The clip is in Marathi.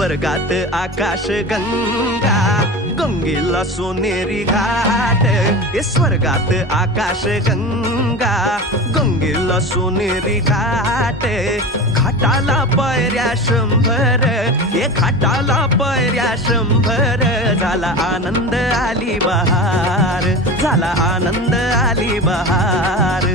स्वर्गात आकाश गंगा, गंगेला सोनेरी घाट. स्वर्गात आकाश गंगा, गंगेला सोनेरी घाट. घाटाला पायऱ्या 100, घाटाला पायऱ्या 100. झाला आनंद आली बहार, झाला आनंद आली बहार.